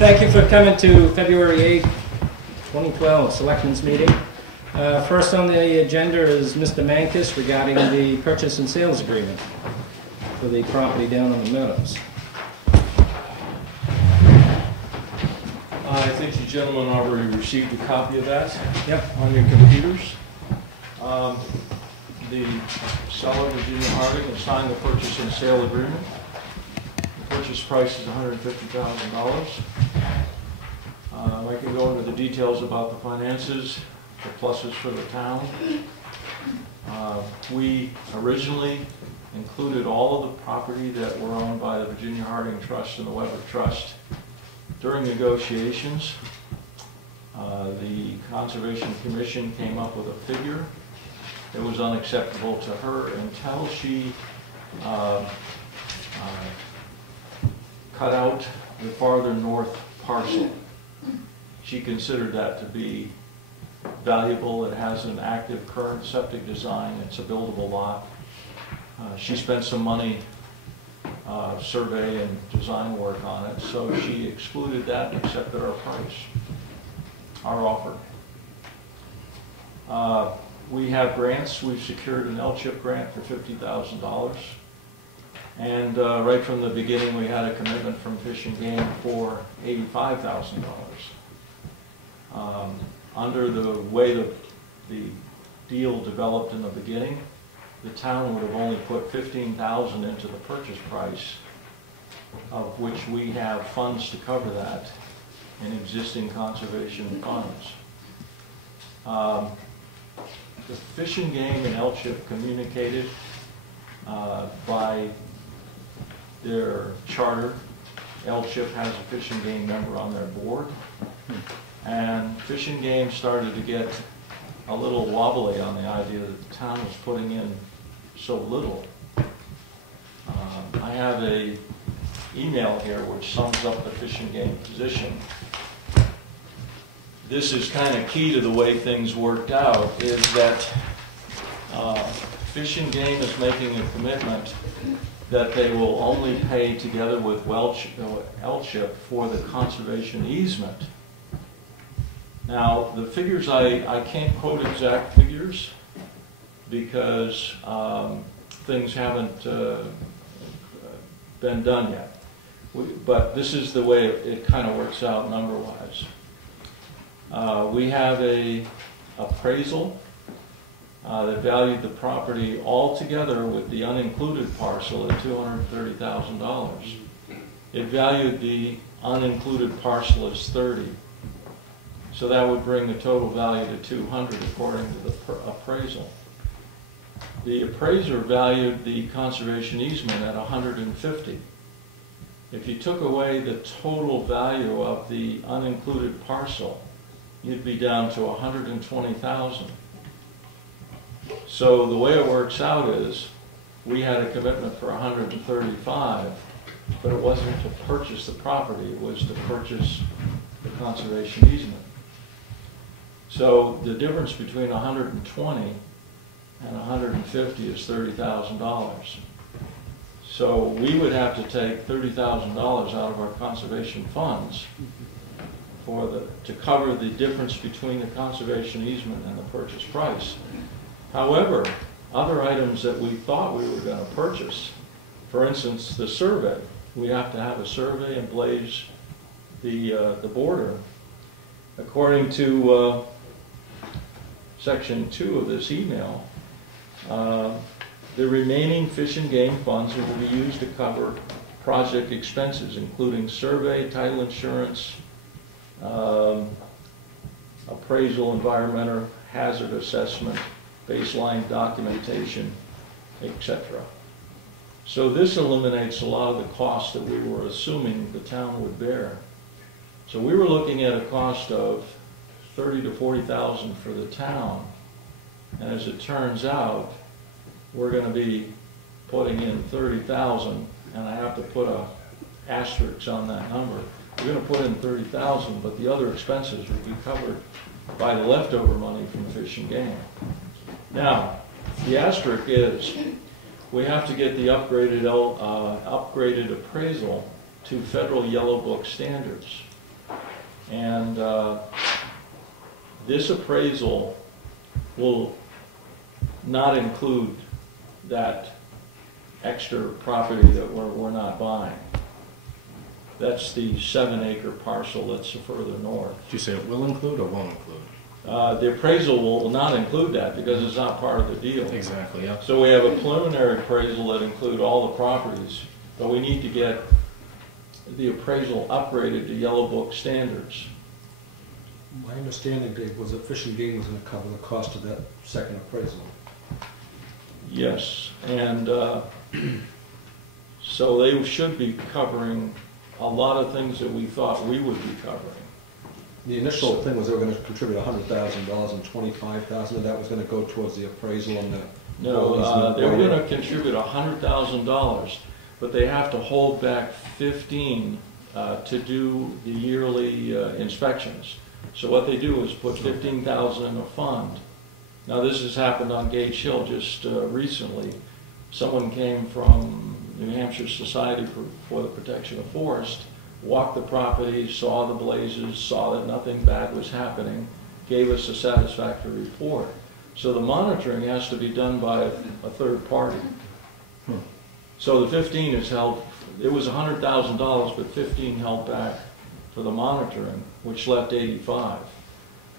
Thank you for coming to February 8th, 2012 Selectmen's meeting. First on the agenda is Mr. Mankus regarding the purchase and sales agreement for the property down on the Meadows. I think you gentlemen already received a copy of that. Yep. On your computers. The seller, Virginia Harding, has signed the purchase and sale agreement. The purchase price is $150,000. I can go into the details about the finances, the pluses for the town. We originally included all of the property that were owned by the Virginia Harding Trust and the Weber Trust during negotiations. The Conservation Commission came up with a figure. It was unacceptable to her until she cut out the farther north parcel. She considered that to be valuable. It has an active current septic design. It's a buildable lot. She spent some money survey and design work on it, so she excluded that and accepted our price, our offer. We have grants. We've secured an LCHIP grant for $50,000. And right from the beginning, we had a commitment from Fish and Game for $85,000. Under the way the deal developed in the beginning, the town would have only put $15,000 into the purchase price, of which we have funds to cover that in existing conservation funds. The Fish and Game and LCHIP communicated by their charter. LCHIP has a Fish and Game member on their board, and Fish and Game started to get a little wobbly on the idea that the town was putting in so little. I have an email here which sums up the Fish and Game position. This is kind of key to the way things worked out, is that Fish and Game is making a commitment that they will only pay together with LCHIP for the conservation easement. Now, the figures, I can't quote exact figures because things haven't been done yet. But this is the way it kind of works out number-wise. We have an appraisal that valued the property altogether with the unincluded parcel at $230,000. It valued the unincluded parcel as $30,000. So that would bring the total value to $200,000 according to the appraisal. The appraiser valued the conservation easement at $150,000. If you took away the total value of the unincluded parcel, you'd be down to $120,000. So the way it works out is, we had a commitment for $135,000, but it wasn't to purchase the property, it was to purchase the conservation easement. So the difference between $120,000 and $150,000 is $30,000. So we would have to take $30,000 out of our conservation funds to cover the difference between the conservation easement and the purchase price. However, other items that we thought we were going to purchase, for instance, the survey, we have to have a survey and blaze the border. According to section 2 of this email, the remaining Fish and Game funds will be used to cover project expenses, including survey, title insurance, appraisal, environmental hazard assessment, baseline documentation, etc. So this eliminates a lot of the costs that we were assuming the town would bear. So we were looking at a cost of $30,000 to $40,000 for the town, and as it turns out, we're going to be putting in $30,000, and I have to put a asterisk on that number. We're going to put in $30,000, but the other expenses will be covered by the leftover money from Fish and Game. Now, the asterisk is we have to get the upgraded appraisal to federal Yellow Book standards. And this appraisal will not include that extra property that we're not buying. That's the 7-acre parcel that's further north. Did you say it will include or won't include? The appraisal will not include that because it's not part of the deal. Exactly, yeah. So we have a preliminary appraisal that includes all the properties, but we need to get the appraisal upgraded to Yellow Book standards. My understanding, Dave, was that Fish and Game was going to cover the cost of that second appraisal. Yes, and so they should be covering a lot of things that we thought we would be covering. The initial thing was they were going to contribute $100,000 and $25,000, and that was going to go towards the appraisal and the... No, they were going to contribute $100,000, but they have to hold back 15 to do the yearly inspections. So what they do is put 15,000 in a fund. Now this has happened on Gage Hill just recently. Someone came from New Hampshire Society for the Protection of Forest, walked the property, saw the blazes, saw that nothing bad was happening, gave us a satisfactory report. So the monitoring has to be done by a third party. So the 15 is held, it was $100,000, but 15 held back for the monitoring, which left 85.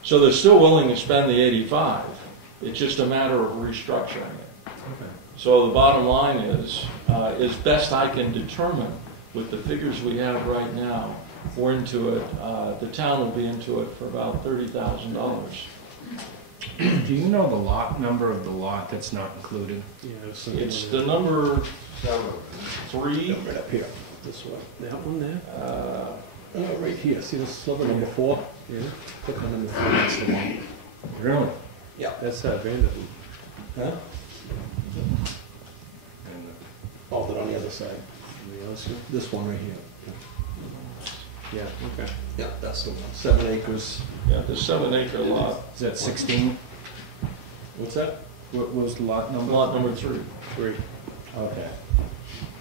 So they're still willing to spend the 85. It's just a matter of restructuring it. Okay. So the bottom line is, as best I can determine with the figures we have right now, we're into it, the town will be into it for about $30,000. Do you know the lot number of the lot that's not included? Yeah, It's the number 3. Right up here. this one. That one there? Right here. See this sliver number 4? Yeah. Click on number 3. That's the one. Really? Yeah. That's Vanderbilt. Huh? And, Oh, they're on the other side. The other side? This one right here. Yeah, okay. Yeah, that's the one. 7 acres. Yeah, the 7-acre lot, is that 16? What's that? What was the lot number? lot number 3. 3. Okay.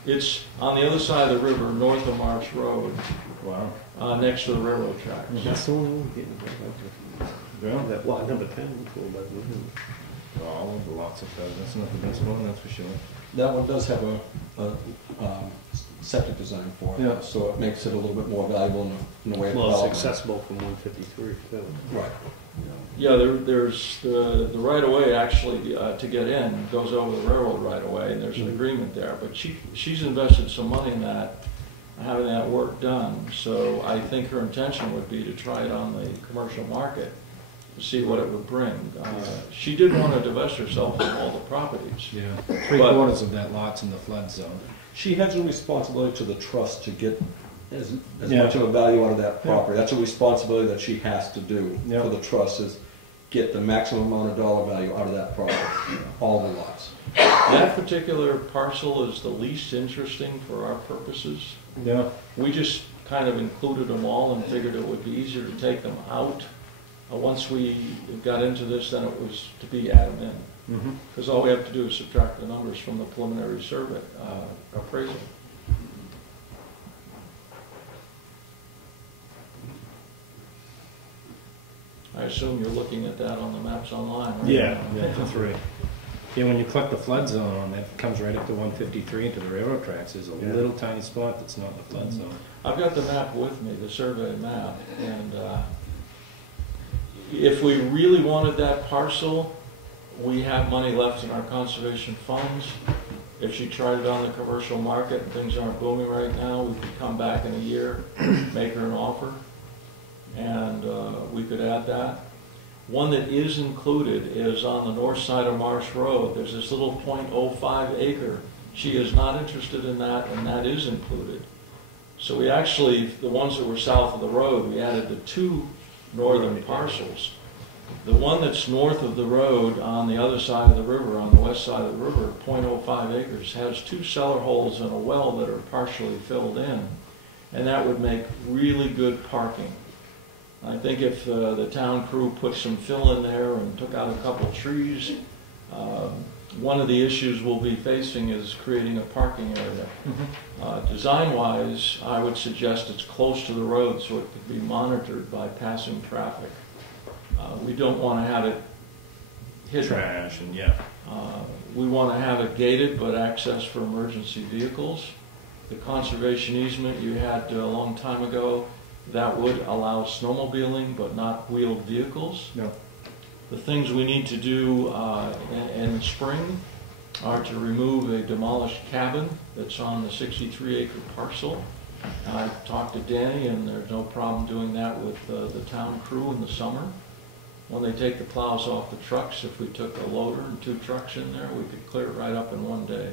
It's on the other side of the river, north of Marsh Road, Wow. next to the railroad tracks. That's the only one getting Well, that lot number 10 was sold by the all of the lots of those. That's not the best one, that's for sure. That one does have a septic design for it. Yeah. So it makes it a little bit more valuable in the way of Well, it's development. accessible from 153 too. Right. Yeah, there's the right-of-way actually to get in goes over the railroad right-of-way, and there's an agreement there. But she's invested some money in that, having that work done. So I think her intention would be to try it on the commercial market to see what it would bring. She did want to divest herself of all the properties. Yeah. 3/4 of that lot's in the flood zone. She has a responsibility to the trust to get as Yeah. much of a value out of that property. That's a responsibility that she has to do Yeah. for the trust, is get the maximum amount of dollar value out of that property, all the lots. That particular parcel is the least interesting for our purposes. Yeah. We just kind of included them all and figured it would be easier to take them out. Once we got into this, then it was to be added in. Mm-hmm. Because all we have to do is subtract the numbers from the preliminary survey appraisal. I assume you're looking at that on the maps online, right? Yeah, that's right. Yeah, when you click the flood zone on it, it comes right up to 153 into the railroad tracks. There's a Yeah. little tiny spot that's not the flood zone. I've got the map with me, the survey map, and if we really wanted that parcel, we have money left in our conservation funds. If she tried it on the commercial market and things aren't booming right now, we could come back in a year, make her an offer, and we could add that. One that is included is on the north side of Marsh Road. There's this little .05 acre. She is not interested in that, and that is included. So we actually, the ones that were south of the road, we added the 2 northern parcels. The one that's north of the road on the other side of the river, on the west side of the river, .05 acres, has 2 cellar holes and a well that are partially filled in. And that would make really good parking. I think if the town crew put some fill in there and took out a couple trees, one of the issues we'll be facing is creating a parking area. Design-wise, I would suggest it's close to the road so it could be monitored by passing traffic. We don't want to have it hidden. Trash and yeah. We want to have it gated but access for emergency vehicles. The conservation easement you had a long time ago, that would allow snowmobiling but not wheeled vehicles. No. The things we need to do in spring are to remove a demolished cabin that's on the 63-acre parcel. I talked to Danny, and there's no problem doing that with the town crew in the summer. When they take the plows off the trucks, if we took a loader and 2 trucks in there, we could clear it right up in one day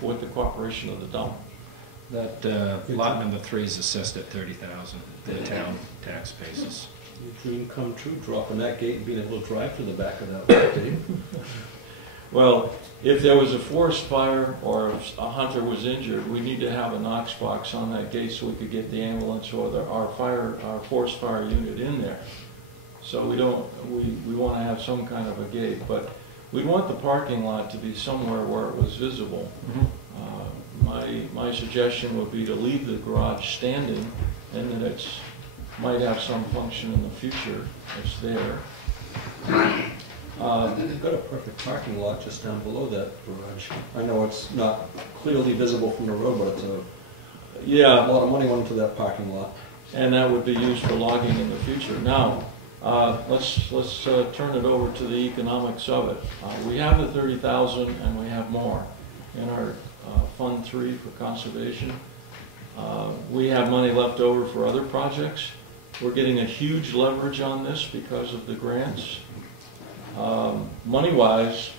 with the cooperation of the dump. That lot number 3 is assessed at $30,000. The town tax basis. Your dream come true, dropping that gate and being able to drive to the back of that lot, Dave. Well, if there was a forest fire or if a hunter was injured, we need to have a Knox box on that gate so we could get the ambulance or our forest fire unit in there. So we want to have some kind of a gate, but we want the parking lot to be somewhere where it was visible. My suggestion would be to leave the garage standing, and that it's might have some function in the future. It's there. You've got a perfect parking lot just down below that garage. I know it's not clearly visible from the road, but it's a lot of money went into that parking lot. And that would be used for logging in the future. Now, let's turn it over to the economics of it. We have the 30,000, and we have more in our Fund 3 for conservation. We have money left over for other projects. We're getting a huge leverage on this because of the grants. Money-wise,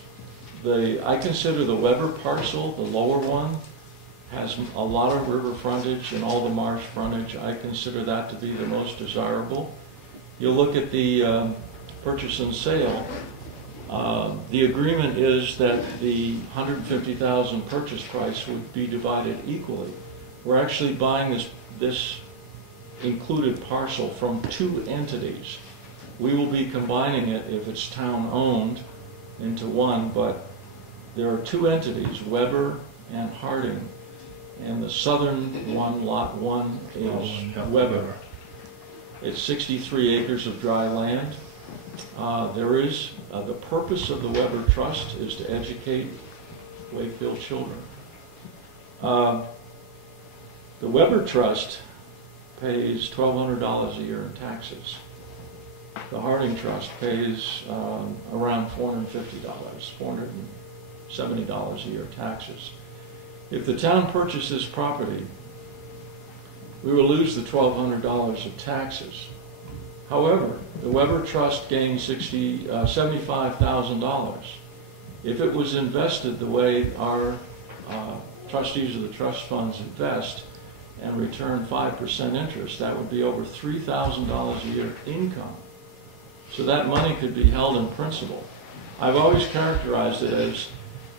I consider the Weber parcel, the lower one, has a lot of river frontage and all the marsh frontage. I consider that to be the most desirable. You look at the purchase and sale, the agreement is that the $150,000 purchase price would be divided equally. We're actually buying this included parcel from 2 entities. We will be combining it, if it's town-owned, into one, but there are 2 entities, Weber and Harding, and the southern one, lot 1, is Weber. It's 63 acres of dry land. The purpose of the Weber Trust is to educate Wakefield children. The Weber Trust pays $1,200 a year in taxes. The Harding Trust pays around $450, $470 a year taxes. If the town purchases property, we will lose the $1,200 of taxes. However, the Weber Trust gains $75,000. If it was invested the way our trustees of the trust funds invest and return 5% interest, that would be over $3,000 a year income. So that money could be held in principal. I've always characterized it as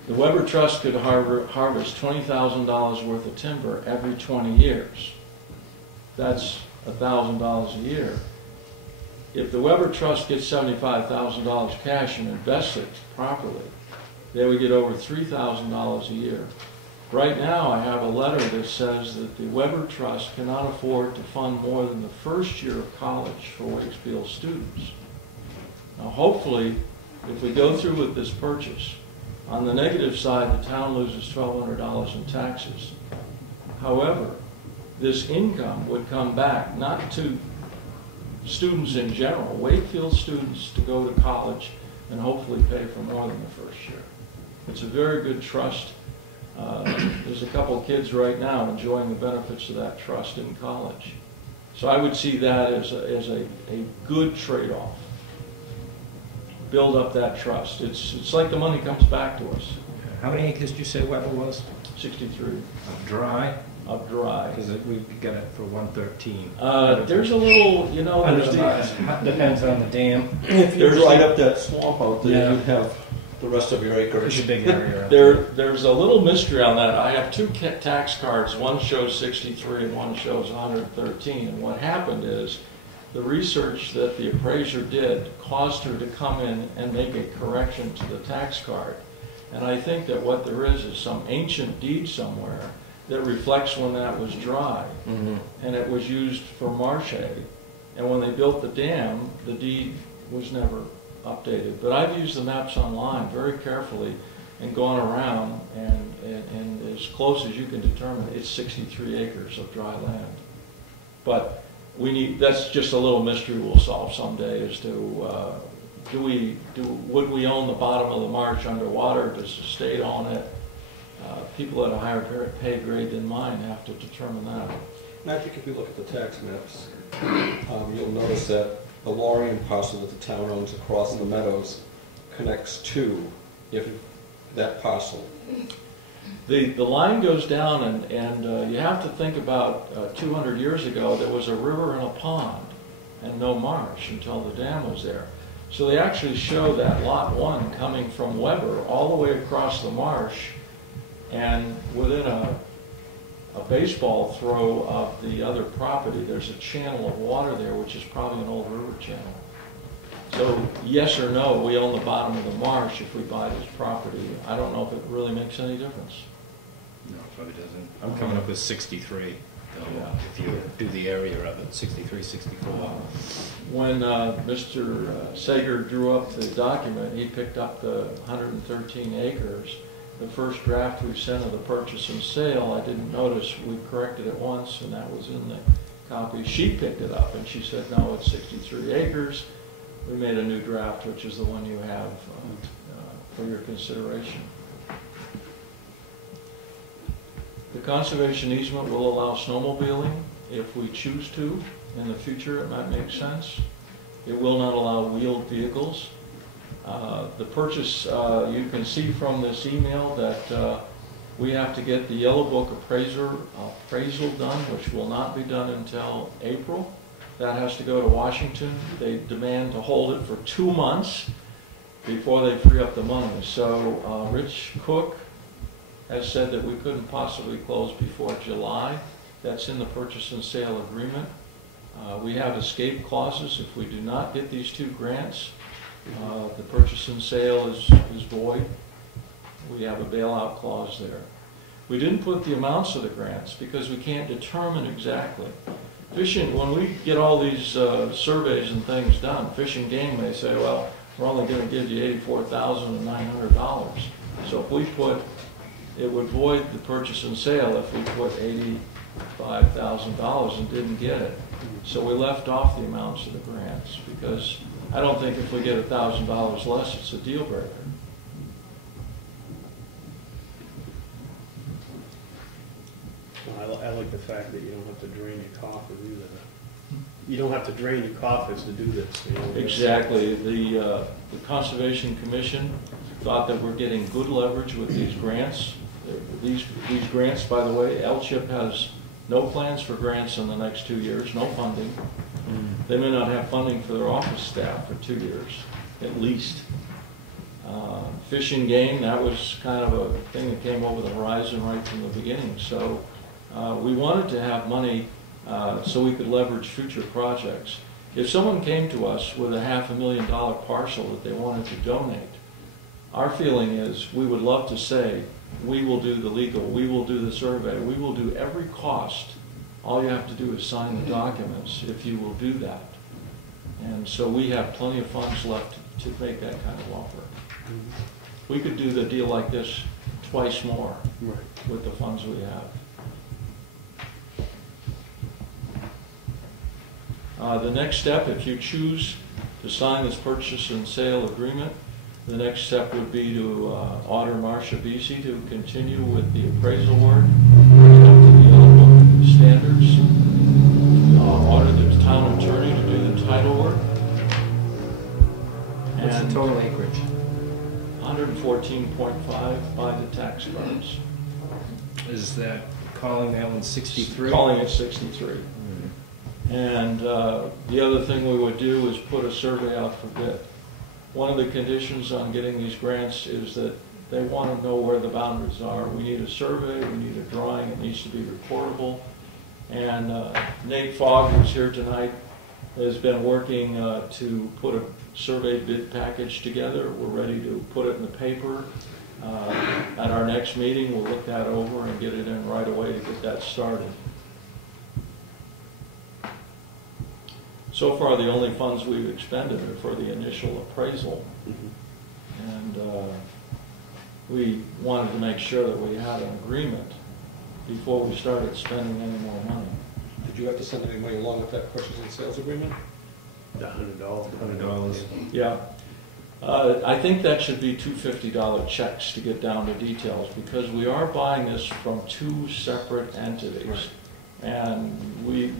the Weber Trust could harvest $20,000 worth of timber every 20 years. That's $1,000 a year. If the Weber Trust gets $75,000 cash and invests it properly, they would get over $3,000 a year. Right now, I have a letter that says that the Weber Trust cannot afford to fund more than the first year of college for Wakefield students. Now, hopefully, if we go through with this purchase, on the negative side, the town loses $1,200 in taxes. However, this income would come back not to students in general, Wakefield students to go to college and hopefully pay for more than the first year. It's a very good trust. There's a couple of kids right now enjoying the benefits of that trust in college. So I would see that as a good trade-off. Build up that trust. It's like the money comes back to us. How many acres did you say Weber was? 63. Of dry? Of dry. Because we got it for 113. There's a little, you know, depends on the dam. If you dried up that swamp out there, you'd have the rest of your acres. It's a big area. There's a little mystery on that. I have 2 tax cards. One shows 63 and one shows 113. And what happened is the research that the appraiser did caused her to come in and make a correction to the tax card. And I think that what there is some ancient deed somewhere that reflects when that was dry, and it was used for marsh. And when they built the dam, the deed was never updated. But I've used the maps online very carefully and gone around, and as close as you can determine, it's 63 acres of dry land. But that's just a little mystery we'll solve someday as to would we own the bottom of the marsh underwater? Does the state own it? People at a higher pay grade than mine have to determine that. And I think if you look at the tax maps, you'll notice that the Lorien parcel that the town owns across the meadows connects to that parcel. The line goes down, and you have to think about 200 years ago, there was a river and a pond and no marsh until the dam was there. So they actually show that lot 1 coming from Weber all the way across the marsh, and within a baseball throw of the other property, there's a channel of water there, which is probably an old river channel. So yes or no, we own the bottom of the marsh if we buy this property. I don't know if it really makes any difference. No, it probably doesn't. I'm coming up with 63. Yeah. If you do the area of it, 63, 64. When Mr. Sager drew up the document, he picked up the 113 acres. The first draft we sent of the purchase and sale, I didn't notice, we corrected it once, and that was in the copy. She picked it up, and she said, no, it's 63 acres. We made a new draft, which is the one you have for your consideration. The conservation easement will allow snowmobiling if we choose to. In the future, it might make sense. It will not allow wheeled vehicles. The purchase, you can see from this email that we have to get the Yellow Book appraisal done, which will not be done until April. That has to go to Washington. They demand to hold it for 2 months before they free up the money. So Rich Cook has said that we couldn't possibly close before July. That's in the purchase and sale agreement. We have escape clauses. If we do not get these 2 grants, the purchase and sale is void. We have a bailout clause there. We didn't put the amounts of the grants because we can't determine exactly. Fishing, when we get all these surveys and things done, Fish and Game may say, well, we're only going to give you $84,900. So if we put, it would void the purchase and sale if we put $85,000 and didn't get it. So we left off the amounts of the grants because I don't think if we get $1,000 less, it's a deal breaker. Well, I like the fact that you don't have to drain your coffers either. You don't have to drain your coffers to do this. You know? Exactly. The Conservation Commission thought that we're getting good leverage with these grants. These grants, by the way, LCHIP has no plans for grants in the next 2 years, no funding. They may not have funding for their office staff for 2 years, at least. Fish and Game, that was kind of a thing that came over the horizon right from the beginning. So we wanted to have money so we could leverage future projects. If someone came to us with a $500,000 parcel that they wanted to donate, our feeling is we would love to say, we will do the legal, we will do the survey, we will do every cost. All you have to do is sign the documents if you will do that. And so we have plenty of funds left to make that kind of offer. We could do the deal like this twice more with the funds we have. The next step, if you choose to sign this purchase and sale agreement, the next step would be to order Marcia Bisi to continue with the appraisal work, up to the Yellow Book standards, order the town attorney to do the title work. What's the total acreage? 114.5 by the tax cards. Is that calling that one 63? Calling it 63. And the other thing we would do is put a survey out for bid. One of the conditions on getting these grants is that they want to know where the boundaries are. We need a survey, we need a drawing, it needs to be recordable. And Nate Fogg, who's here tonight, has been working to put a survey bid package together. We're ready to put it in the paper. At our next meeting, we'll look that over and get it in right away to get that started. So far, the only funds we've expended are for the initial appraisal. And we wanted to make sure that we had an agreement before we started spending any more money. Did you have to send any money along with that purchase and sales agreement? The $100. $100. Yeah. I think that should be two $50 checks to get down to details, because we are buying this from two separate entities, and we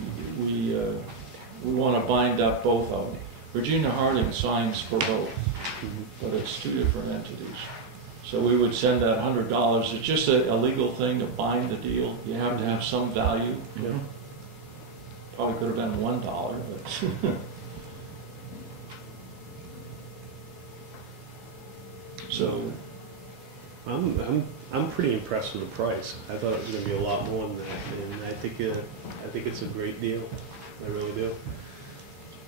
want to bind up both of them. Virginia Harding signs for both, but it's two different entities. So we would send that $100. It's just a legal thing to bind the deal. You have to have some value. Yeah. Probably could have been $1, but. So, I'm pretty impressed with the price. I thought it was going to be a lot more than that, and I think it's a great deal. I really do.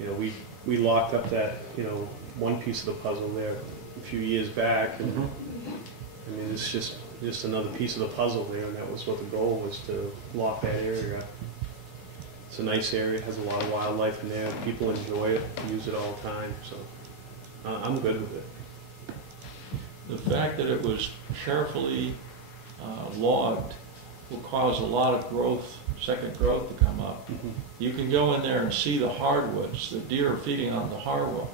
You know, we locked up that, you know, one piece of the puzzle there a few years back, and I mean, it's just another piece of the puzzle there, and that was what the goal was, to lock that area up. It's a nice area, has a lot of wildlife in there. People enjoy it, use it all the time, so I'm good with it. the fact that it was carefully logged will cause a lot of growth, second growth to come up. You can go in there and see the hardwoods, the deer are feeding on the hardwood.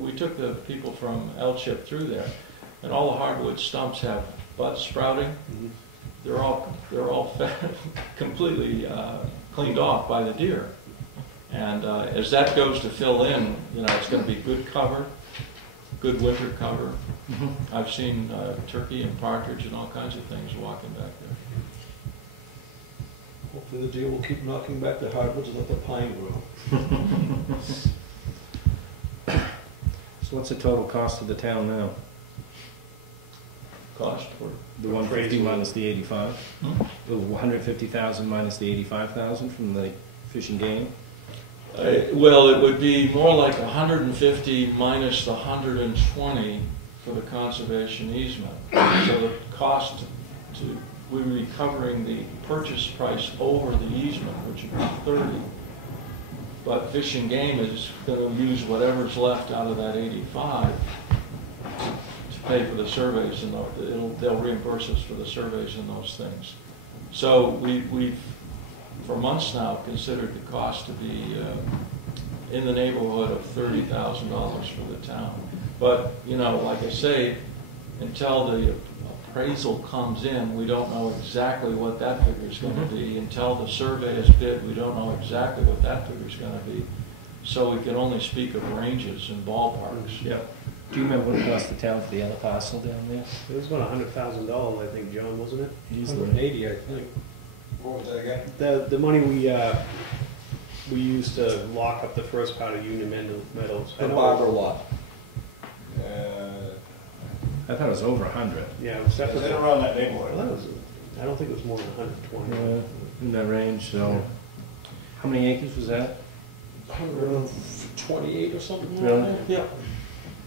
We took the people from L-Chip through there, and all the hardwood stumps have buds sprouting. They're all completely cleaned off by the deer. And as that goes to fill in, you know, it's going to be good cover, good winter cover. I've seen turkey and partridge and all kinds of things walking back there. Hopefully the deer will keep knocking back the hardwoods and let the pine grow. So what's the total cost of the town now? Cost for The 150 minus the 85? The 150,000 minus the 85,000 from the Fish and Game? well, it would be more like 150 minus the 120 for the conservation easement. So the cost to, we would be covering the purchase price over the easement, which would be 30. But Fish and Game is going to use whatever's left out of that 85 to pay for the surveys, and they'll reimburse us for the surveys and those things. So we've for months now considered the cost to be in the neighborhood of $30,000 for the town. But, you know, like I say, until the appraisal comes in, we don't know exactly what that figure is going to be. Until the survey is bid, we don't know exactly what that figure is going to be. So we can only speak of ranges and ballparks. Yeah. Do you remember what it cost the town for the other parcel down there? It was about $100,000, I think, John, wasn't it? Easily. 180, I think. What was that again? The money we used to lock up the first part of Union Meadows. The Barber lot. I thought it was over 100. Yeah, it was Is definitely. it around that Well, neighborhood? I don't think it was more than 120. In that range, so. How many acres was that? 128 or something. Really? Like that. Yeah.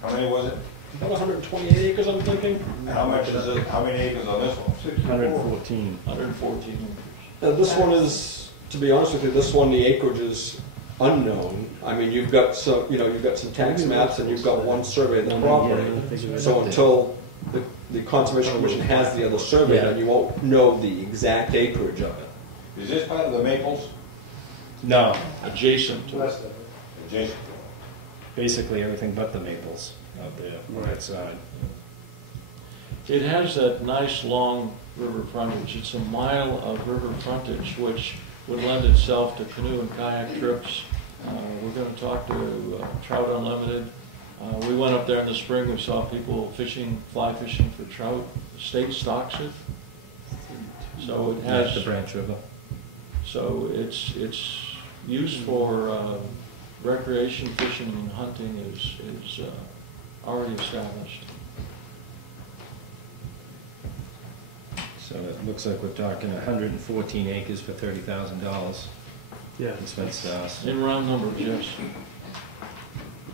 How many was it? About 128 acres, I'm thinking. How much is it, how many acres on this one? 114. 114 acres. This one is, to be honest with you, this one, the acreage is unknown. I mean, you've got some, you know, you've got some tax maps and you've got one survey of the property. So until the Conservation Commission has the other survey, then you won't know the exact acreage of it. Is this part of the Maples? No, Adjacent to it. Adjacent. basically everything but the maples out there on that side. It has that nice long river frontage. It's a mile of river frontage, which would lend itself to canoe and kayak trips. We're going to talk to Trout Unlimited. We went up there in the spring. We saw people fishing, fly fishing for trout. The state stocks it. So it has the Branch River. So it's used for recreation, fishing, and hunting is already established. So it looks like we're talking 114 acres for $30,000. Yeah, Expense to us. In round numbers, yes.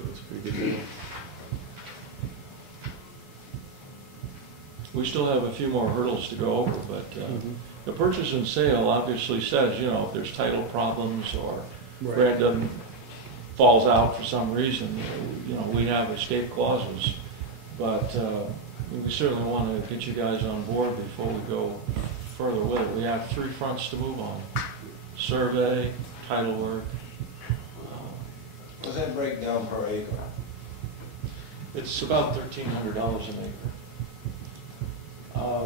that's a pretty good deal. we still have a few more hurdles to go over, but the purchase and sale obviously says, you know, if there's title problems or grant doesn't, falls out for some reason, you know, we have escape clauses. But we certainly want to get you guys on board before we go further with it. We have 3 fronts to move on: survey, title work. Does that break down per acre? It's about $1,300 an acre.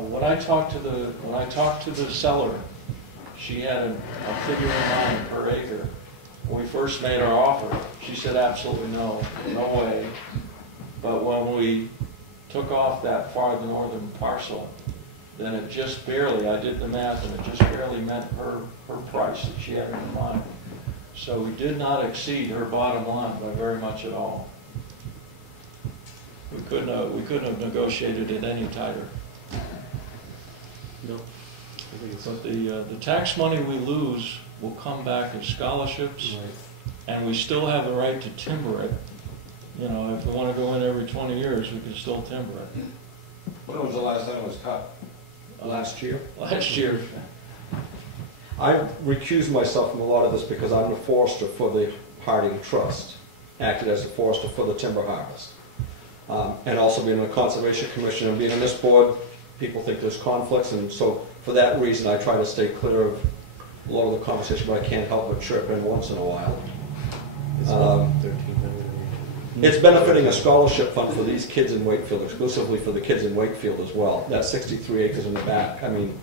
When I talked to the seller, she had a figure in mind per acre. When we first made our offer, she said absolutely no way. But when we took off that far northern parcel, then it just barely, I did the math, and it just barely met her price that she had in mind. So we did not exceed her bottom line by very much at all. We couldn't have negotiated it any tighter. No. I think it's But the tax money we lose will come back as scholarships, and we still have the right to timber it. You know, if we want to go in every 20 years, we can still timber it. When was the last time it was cut? Last year. Last year. I recused myself from a lot of this because I'm the forester for the Harding Trust, acted as the forester for the timber harvest. And also being on the Conservation Commission and being on this board, people think there's conflicts, and so for that reason I try to stay clear of a lot of the conversation, but I can't help but chirp in once in a while. It's about 1,300. It's benefiting a scholarship fund for these kids in Wakefield, exclusively for the kids in Wakefield as well. That's 63 acres in the back. I mean,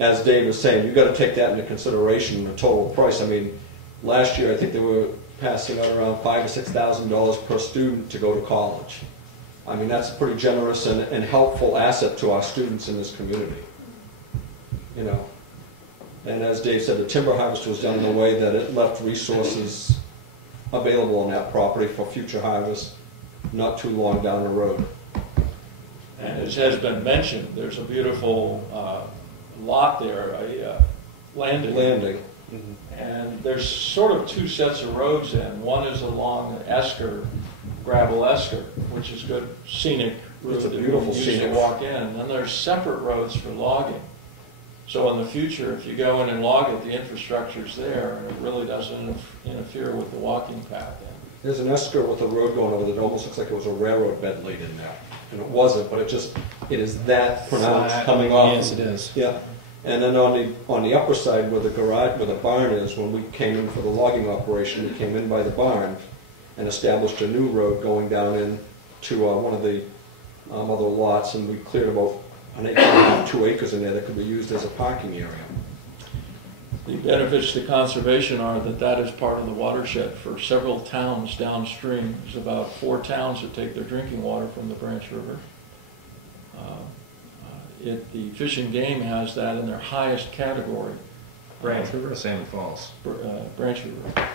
as Dave was saying, you've got to take that into consideration in the total price. I mean, last year I think they were passing out around $5,000 to $6,000 per student to go to college. I mean, that's a pretty generous and helpful asset to our students in this community. You know, and as Dave said, the timber harvest was done in a way that it left resources available on that property for future harvest, not too long down the road. And as has been mentioned, there's a beautiful lot there, a landing. And there's sort of 2 sets of roads in. One is along the esker, gravel esker, which is good scenic route. It's a beautiful scenic to walk in. And then there's separate roads for logging. So in the future, if you go in and log it, the infrastructure's there, and it really doesn't interfere with the walking path. There's an esker with a road going over that almost looks like it was a railroad bed laid in there. And it wasn't, but it is that pronounced coming off. Yes, it is. Yeah. And then on the upper side where the garage, where the barn is, when we came in for the logging operation, we came in by the barn and established a new road going down into one of the other lots, and we cleared about 1.5 acres, 2 acres in there that could be used as a parking area. The benefits to conservation are that is part of the watershed for several towns downstream. There's about 4 towns that take their drinking water from the Branch River. The Fish and Game has that in their highest category. Branch River or Salmon Falls? Branch River,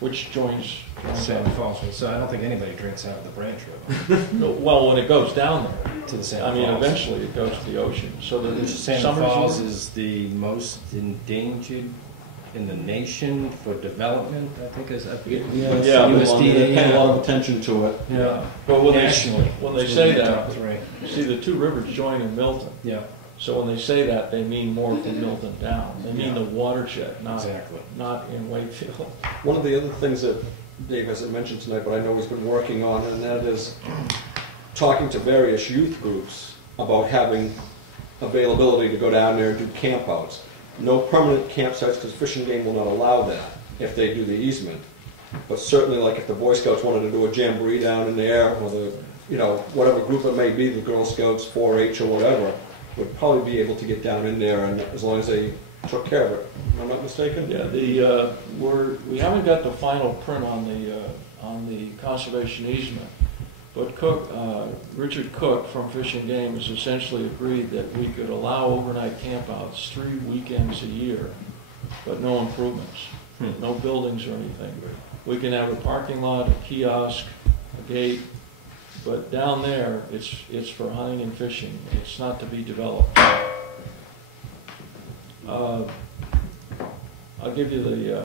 which joins Salmon Falls. So I don't think anybody drinks out of the Branch River. No, well, when it goes down there, To the Salmon I mean, Falls. eventually it goes to the ocean. So the Salmon Falls is the most endangered in the nation for development, I think is, I forget. Yeah, USDA. Pay a lot of attention to it. Yeah, but when Nationally. they say that, That's right. see, the 2 rivers join in Milton. Yeah, So when they say that, they mean more from Milton down. They mean the watershed, not in Wakefield. One of the other things that Dave hasn't mentioned tonight, but I know he's been working on, and that is talking to various youth groups about having availability to go down there and do campouts. No permanent campsites, because Fish and Game will not allow that if they do the easement. But certainly, like if the Boy Scouts wanted to do a jamboree down in there, or the, you know, whatever group it may be, the Girl Scouts, 4-H or whatever, would probably be able to get down in there, and as long as they took care of it. Am I not mistaken? Yeah, we haven't got the final print on the conservation easement, but Richard Cook from Fish and Game has essentially agreed that we could allow overnight campouts 3 weekends a year, but no improvements, no buildings or anything. We can have a parking lot, a kiosk, a gate, but down there it's for hunting and fishing. It's not to be developed. I'll give you the